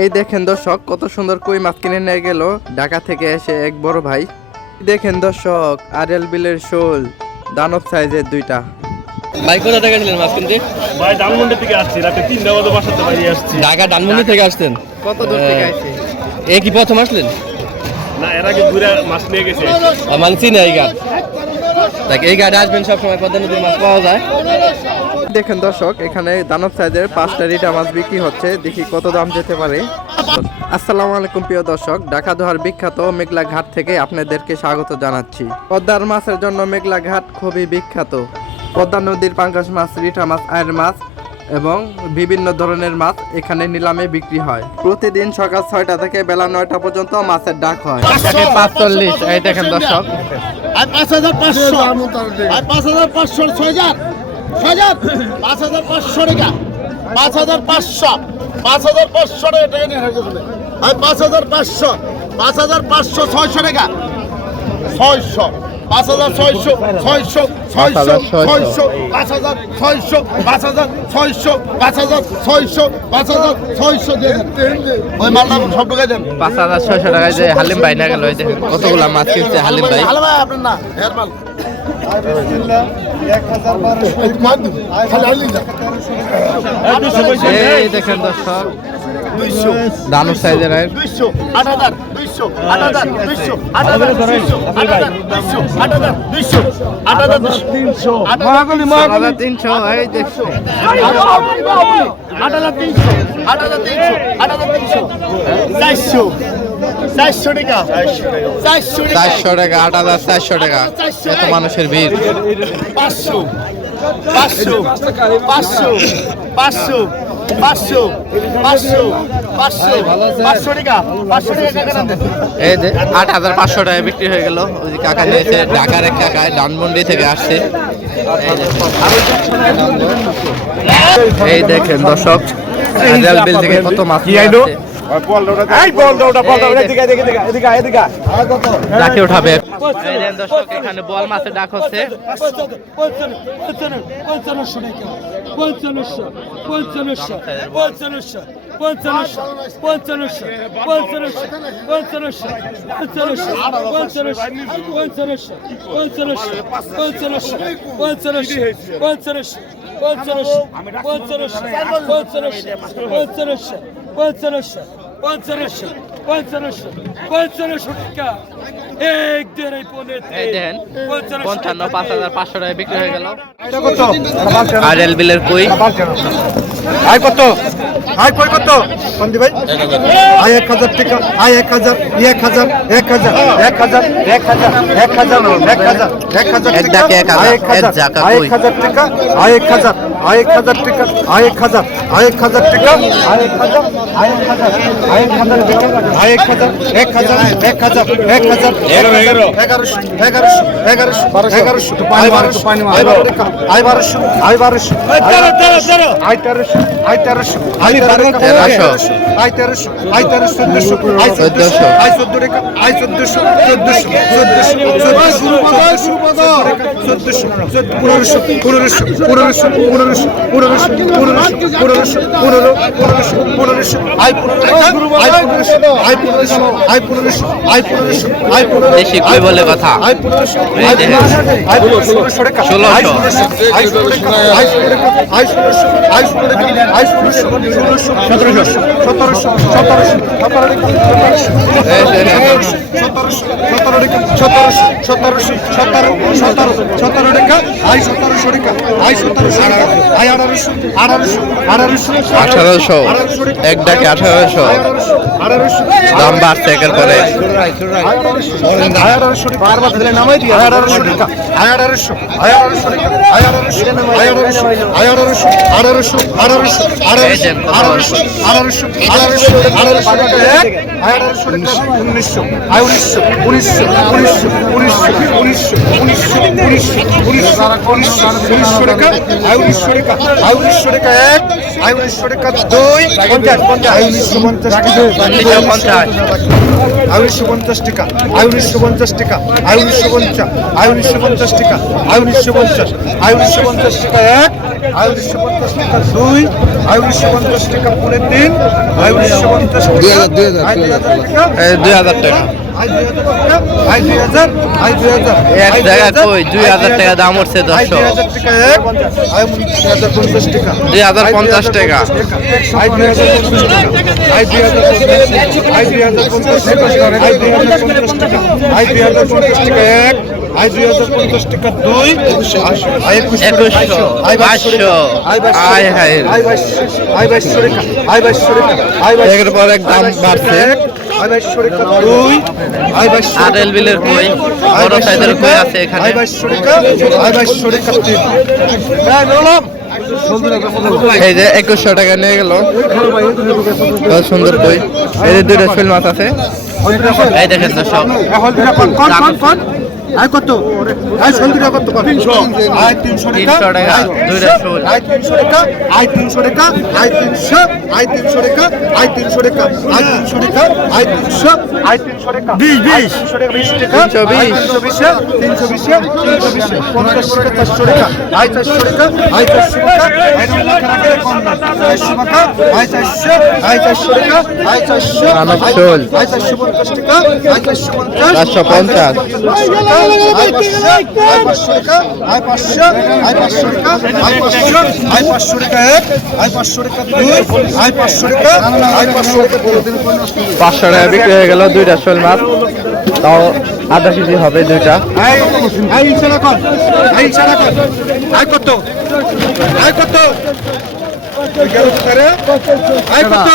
এই দেখেন দর্শক কত সুন্দর কই মাছ কিনে নিয়ে গেল ঢাকা থেকে এসে এক বড় ভাই। দেখেন দর্শক আড়িয়াল বিলের শোল দানব সাইজের দুইটা। ভাই কোথা থেকে আসলেন মাছ কিনতে? ভাই ধানমন্ডি থেকে আসছি, রাতে 3টা বাজে বাসাতে বাড়ি আসছি। ঢাকা ধানমন্ডি থেকে আসছেন? কত দূর থেকে আসছে? এ কি প্রথম আসলেন? না, এর আগে ঘুরে মাছ নিয়ে গেছে। মানছি না এই ঘাট, এই ঘাটে আসবেন সবসময়, পদ্মা নদীর মাছ পাওয়া যায়। দেখেন দর্শক এখানে দানব সাইজের 5টা রিটা মাছ বিক্রি হচ্ছে, দেখি কত দাম যেতে পারে। আসসালামু আলাইকুম প্রিয় দর্শক, ঢাকা দোহার বিখ্যাত মেঘলা ঘাট থেকে আপনাদেরকে স্বাগত জানাচ্ছি। পদ্মার মাছের জন্য মেঘলা ঘাট খুবই বিখ্যাত। পদ্মা নদীর পাঙ্গাস মাছ, রিঠা মাছ, আয়ের মাছ এবং বিভিন্ন ধরনের মাছ এখানে নিলামে বিক্রি হয়। প্রতিদিন সকাল 6টা থেকে বেলা 9টা পর্যন্ত মাছের ডাক হয়। 45 এই দেখেন দর্শক, 5,500 5,500 6,000 5,500 টাকা 5,500 5,500 টাকা নিয়ে গেছে। 5,500 5,500 600 টাকা 600 5,600 600 600 600 5,600 5,600 5,600 5,600 দিয়ে দেন। ওই মালটা সব টাকা দেন। 5,600 টাকায় যে হালিম ভাই না গেল, দেখেন কতগুলা মাছ কিনছে হালিম ভাই। ভালো ভাই আপনার না এর মাল এই দেখেন দর্শক দানব সাইজের 200 8,000 200 8,000 200 8,000 200 8,000 200 8,000 200 8,000 300 8,300 এই দেখছো 8,300 8,300 8,300 400 400 টাকা 400 টাকা 8,400 টাকা। এত মানুষের ভিড়। 500 500 500 500 500 500 500 টাকা 500 টাকা দেন। এই যে 8,500 টাকায় বিক্রি হয়ে গেল। ওই যে কাকা নিয়েছে, ঢাকার এক কাকা ধানমন্ডি থেকে আসছে। এই দেখেন দর্শক আড়িয়াল বিল থেকে কত মাছ আসছে। ডাকে উঠাবে। দর্শক এখানে বল মাছের ডাক হচ্ছে। 55 5,500 টাকায় বিক্রি হয়ে গেল আড়িয়াল বিলের কই। আয় কত? আয় কই কত? বন্ধু ভাই আয় 1,000 টাকা, আয় 1,000 1,000 1,000 1,000 1,000 1,000 1,000 1,000 এক ডাকে 1,000 এক জাকা কই। 1,000 টাকা, আয় 1,000 আয় 1,000 টাকা, আয় 1,000 আয় 1,000 টাকা, আয় 1,000 আয় 1,000 আয় 1,000 টাকা, আয় 1,000 1,000 1,000 1,000 11 1100 1100 1100 পানি মার পানি মার আয় 1200 আয় 1200 আয় 1300 আয় 1300 আয় 1300 আয় 1300 আয় 1300 আয় 1300 আয় 1400 আয় 14 টাকা আয় 1400 1400 দেশি কই বলে কথা। 1800 এক ডাকে 1800 দাম বাড়ছে একের পরে। 1900 টাকা, 1900 টাকা, 1900 টাকা এক, 1900 টাকা দুই, 50 50 1950 টাকা আয় 1950 টাকা, আয় 1950 টাকা, আয় 1950, আয় 1950 টাকা, আয় 1950, আয় 1950 টাকা এক, আয় 1950 টাকা দুই, আয় 1950 টাকা পরে তিন, আয় 1950 টাকা, আয় 2000 টাকা, 2000 টাকা আয় 2000 টাকা, আয় 2000, আয় 2000, এক জায়গায় কই 2000 টাকা দাম উঠছে আয় দর্শক 2000 টাকা এক, আয় 2050 টাকা, 2050 টাকা আয় 2050 টাকা, আয় 2050 টাকা, আয় 2050 টাকা, আয় 2050 টাকা, আয় 2050 টাকা এক, আয় 2050 টাকা দুই, আয় 2100, আয় 2200, আয় 2200, আয় হায়। আয় 2200, আয় 2200 টাকা, আয় 2200 টাকা, আয় 2200 একের পর এক দাম বাড়ছে। আয় 2200 টাকা দুই, আয় 2200 টাকা, আদেল বিলের কই বড় সাইজের কই আছে এখানে আয় 2200 টাকা, আয় 2200 টাকা তিন। এই বললাম এই যে 2100 টাকা নিয়ে গেল কত সুন্দর কই এই যে দুইটা শৈল মাছ আছে এই দেখেন দর্শক আয় কত? আয় সন্ধিটা কত? 300, আয় 300 টাকা, 300 টাকা, দুইটা শোল। আয় 300 টাকা, আয় 300 টাকা, আয় 300, আয় 300 টাকা, আয় 300 টাকা, আয় 300 টাকা, আয় 300, আয় 300 টাকা, 20, 20 টাকা, 320, 320, 320, 50 টাকা, 400 টাকা, আয় 400 টাকা, আয় 400 টাকা, আয় 400 টাকা, আয় 400, আয় 400 টাকা, আয় 400, মানব শোল। আয় 450 টাকা, আয় 450, 450, আয় 500 টাকা, আয় 500, আয় 500 টাকা, আয় 500, আয় 500 টাকা এক, আয় 500 টাকা দুই, আয় 500 টাকা, আয় 500 টাকা 500 টাকা বিক্রি হয়ে গেল দুইটা শৈল মাছ তাও আধা কেজি হবে দুইটা আয় ইনশাআল্লাহ কর, আয় ইনশাআল্লাহ কর, আয় কত? আয় কত? আয় কত?